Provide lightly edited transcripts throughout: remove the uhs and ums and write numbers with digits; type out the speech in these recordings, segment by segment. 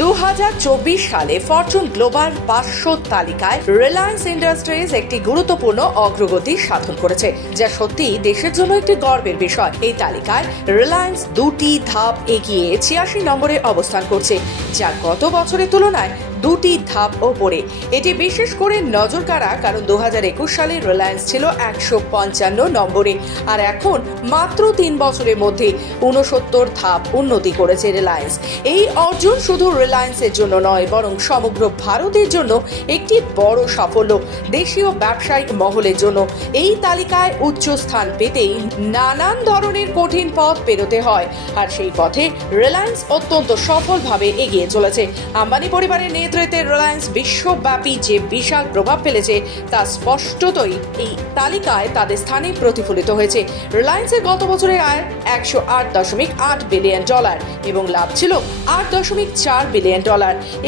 2024 সালে Fortune global 500 তালিকায় Reliance industries একটি গুরুত্বপূর্ণ অগ্রগতি সাধন করেছে, যা সত্যি দেশের জন্য একটি গর্বের বিষয়। এই তালিকায় রিলায়েন্স 2টি ধাপ এগিয়ে 86 নম্বরে অবস্থান করছে, যা গত বছরের তুলনায় 2টি ধাপ ওপরে। এটি বিশেষ করে নজর কাড়া, কারণ 2021 সালে রিলায়েন্স ছিল 155 নম্বরে, আর এখন মাত্র 3 বছরের মধ্যে 69 ধাপ উন্নতি করেছে রিলায়েন্স। এই অর্জন শুধু রিলায়েন্সের জন্য নয়, বরং সমগ্র ভারতের জন্য একটি বড় সাফল্য। দেশীয় ব্যবসায়িক মহলের জন্য এই তালিকায় উচ্চ স্থান পেতেই নানান ধরনের কঠিন পথ পেরোতে হয়, আর সেই পথে রিলায়েন্স অত্যন্ত সফলভাবে এগিয়ে চলেছে। আম্বানি পরিবারের নেতৃত্বে রিলায়েন্স বিশ্বব্যাপী যে বিশাল প্রভাব ফেলেছে তা স্পষ্টতই এই তালিকায় তাদের স্থানে প্রতিফলিত হয়েছে। রিলায়েন্সের গত বছরের আয় $108.8 বিলিয়ন এবং লাভ ছিল $8.4 বিলিয়ন।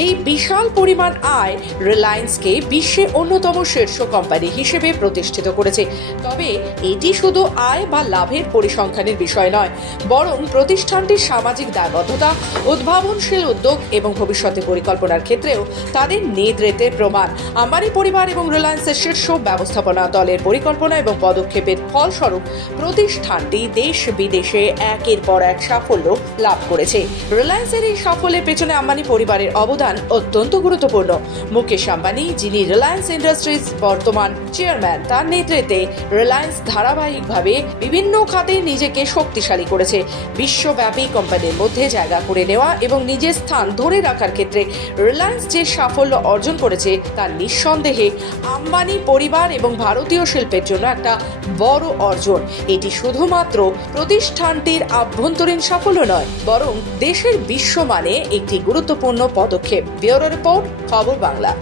এই বিশাল পরিমাণ আয় রিলায়েন্সকে বিশ্বে অন্যতম শীর্ষ কোম্পানি হিসেবে প্রতিষ্ঠিত করেছে। তবে এটি শুধু আয় বা লাভের পরিসংখ্যানের বিষয় নয়, বরং প্রতিষ্ঠানটির সামাজিক দায়বদ্ধতা, উদ্ভাবনশীল উদ্যোগ এবং ভবিষ্যতে পরিকল্পনার ক্ষেত্রেও তাদের নেতৃত্বের প্রমাণ। আম্বানি পরিবার এবং রিলায়েন্সের শীর্ষ ব্যবস্থাপনা দলের পরিকল্পনা এবং পদক্ষেপের ফলস্বরূপ প্রতিষ্ঠানটি দেশ বিদেশে একের পর এক সাফল্য লাভ করেছে। রিলায়েন্সের এই সাফল্যের পেছনে আম্বানি পরিবারের অবদান অত্যন্ত গুরুত্বপূর্ণ। মুকেশ আম্বানি, যিনি রিলায়েন্স ইন্ডাস্ট্রিজ বর্তমান চেয়ারম্যান, তার নেতৃত্বে রিলায়েন্স ধারাবাহিকভাবে বিভিন্ন খাতে নিজেকে শক্তিশালী করেছে। বিশ্বব্যাপী কোম্পানির মধ্যে জায়গা করে নেওয়া এবং নিজের স্থান ধরে রাখার ক্ষেত্রে রিলায়েন্স যে সাফল্য অর্জন করেছে তা নিঃসন্দেহে আম্বানি পরিবার এবং ভারতীয় শিল্পের জন্য একটা বড় অর্জন। এটি শুধুমাত্র প্রতিষ্ঠানটির আভ্যন্তরীণ সাফল্য নয়, বরং দেশের বিশ্বমানে একটি গুরুত্বপূর্ণ পদক্ষেপ। ব্যুরো রিপোর্ট, খবর বাংলা।